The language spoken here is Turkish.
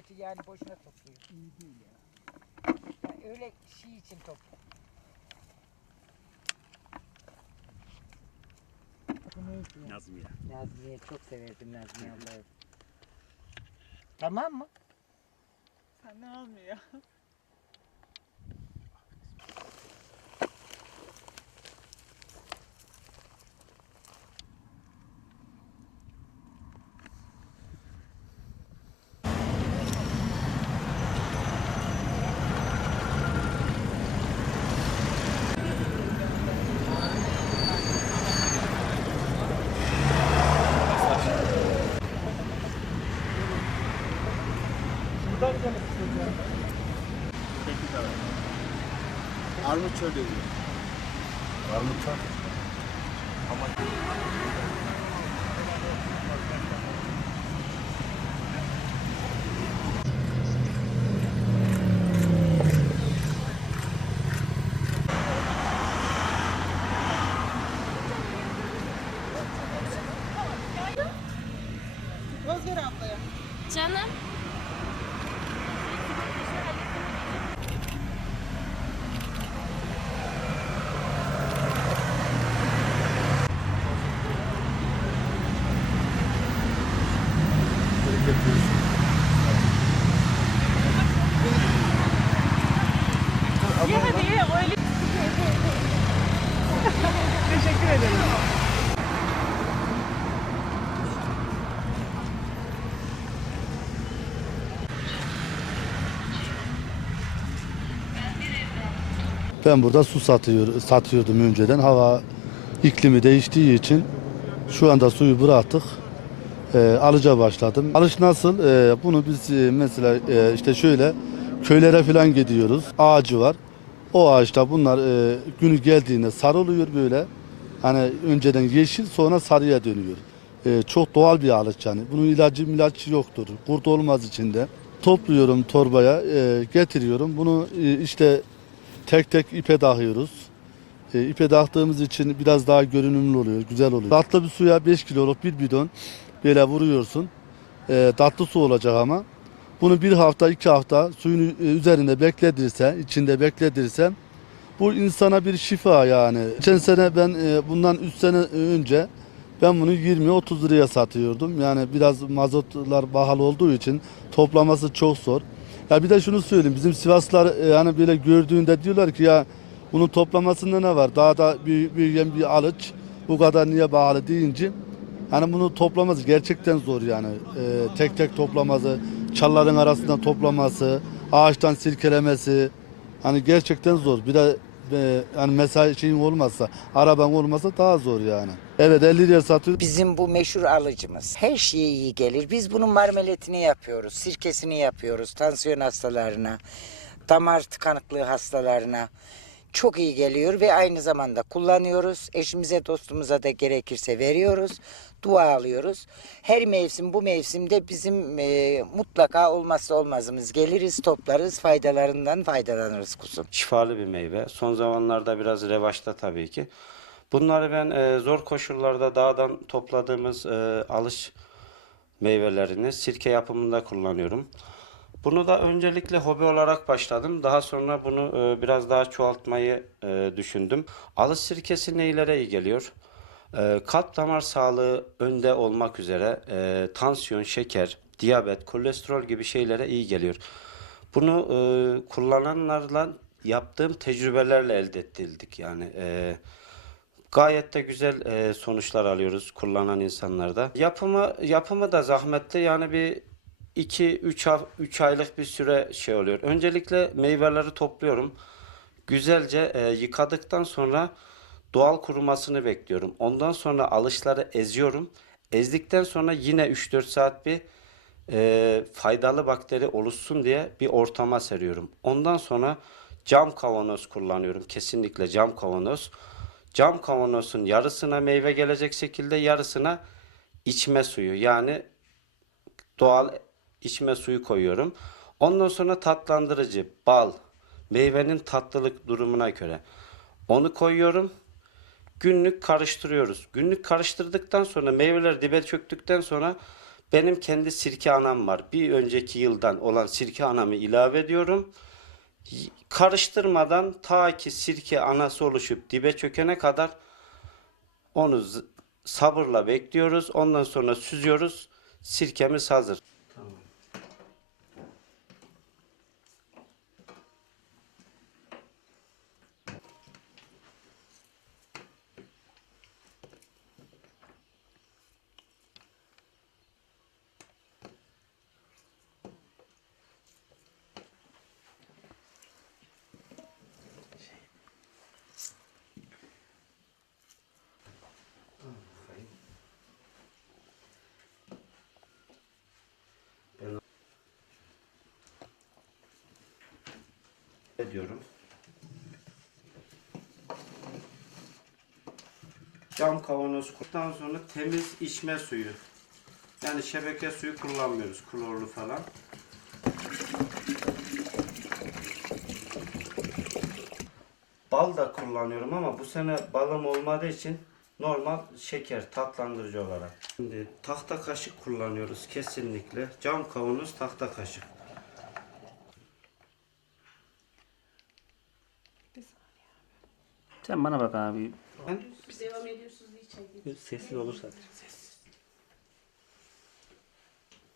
kötü yani boşuna topluyor. İyi değil ya. Ya öyle şey için topluyor. Nazmiye. Nazmiye çok severdim Nazmiye ablayı. Tamam mı? Sen ne Armut çölü. Armut çok. Özgür ablaya. Canım. Ben burada su satıyor, satıyordum önceden. Hava iklimi değiştiği için şu anda suyu bıraktık. Ee, alıca başladım. Alış nasıl? Ee, bunu biz e, mesela e, işte şöyle köylere falan gidiyoruz. Ağacı var. O ağaçta bunlar e, günü geldiğinde sarı oluyor böyle. Hani önceden yeşil sonra sarıya dönüyor. E, çok doğal bir alıç yani. Bunun ilacı milacı yoktur. Kurt olmaz içinde. Topluyorum torbaya, e, getiriyorum. Bunu e, işte tek tek ipe dağıyoruz. E, ipe dağıttığımız için biraz daha görünümlü oluyor, güzel oluyor. Tatlı bir suya 5 kiloluk bir bidon böyle vuruyorsun. E, tatlı su olacak ama. Bunu bir hafta, iki hafta suyun e, üzerinde bekledirse, içinde bekledirse bu insana bir şifa yani. Geçen sene ben e, bundan 3 sene önce ben bunu 20-30 liraya satıyordum. Yani biraz mazotlar pahalı olduğu için toplaması çok zor. Ya bir de şunu söyleyeyim. Bizim Sivaslılar e, yani böyle gördüğünde diyorlar ki ya bunun toplamasında ne var? Daha da büyü- büyüyen bir alıç. Bu kadar niye bağlı deyince hani bunu toplaması gerçekten zor yani. E, tek tek toplaması, çalların arasından toplaması, ağaçtan silkelemesi. Hani gerçekten zor. Bir de e, yani mesai şeyin olmazsa, araban olmasa daha zor yani. Evet 50 liraya satıyoruz. Bizim bu meşhur alıcımız. Her şeye iyi gelir. Biz bunun marmeletini yapıyoruz, sirkesini yapıyoruz tansiyon hastalarına, damar tıkanıklığı hastalarına. Çok iyi geliyor ve aynı zamanda kullanıyoruz. Eşimize dostumuza da gerekirse veriyoruz. Dua alıyoruz. Her mevsim bu mevsimde bizim e, mutlaka olmazsa olmazımız. Geliriz toplarız faydalarından faydalanırız kuzum. şifalı bir meyve. Son zamanlarda biraz revaçta tabii ki. Bunları ben e, zor koşullarda dağdan topladığımız e, alış meyvelerini sirke yapımında kullanıyorum. Bunu da öncelikle hobi olarak başladım. Daha sonra bunu e, biraz daha çoğaltmayı e, düşündüm. Alış sirkesi neylere iyi geliyor? E, kalp damar sağlığı önde olmak üzere e, tansiyon, şeker, diyabet, kolesterol gibi şeylere iyi geliyor. Bunu e, kullananlarla yaptığım tecrübelerle elde ettirdik yani. E, gayet de güzel e, sonuçlar alıyoruz kullanan insanlarda. Yapımı yapımı da zahmetli yani bir 2-3 3 aylık bir süre şey oluyor. Öncelikle meyveleri topluyorum. Güzelce e, yıkadıktan sonra doğal kurumasını bekliyorum. Ondan sonra alışları eziyorum. Ezdikten sonra yine 3-4 saat bir e, faydalı bakteri oluşsun diye bir ortama seriyorum. Ondan sonra cam kavanoz kullanıyorum. Kesinlikle cam kavanoz. Cam kavanozun yarısına meyve gelecek şekilde yarısına içme suyu yani doğal içme suyu koyuyorum. Ondan sonra tatlandırıcı, bal, meyvenin tatlılık durumuna göre onu koyuyorum. Günlük karıştırıyoruz. Günlük karıştırdıktan sonra meyveler dibe çöktükten sonra Benim kendi sirke anam var. Bir önceki yıldan olan sirke anamı ilave ediyorum. Karıştırmadan ta ki sirke anası oluşup dibe çökene kadar onu sabırla bekliyoruz. Ondan sonra süzüyoruz. Sirkemiz hazır. Ediyorum. Cam kavanoz kurduktan sonra temiz içme suyu. Yani şebeke suyu kullanmıyoruz. Klorlu falan. Bal da kullanıyorum ama bu sene balım olmadığı için normal şeker tatlandırıcı olarak. Şimdi tahta kaşık kullanıyoruz kesinlikle. Cam kavanoz tahta kaşık. Sen bana bak abi. Ben Sessiz olursa.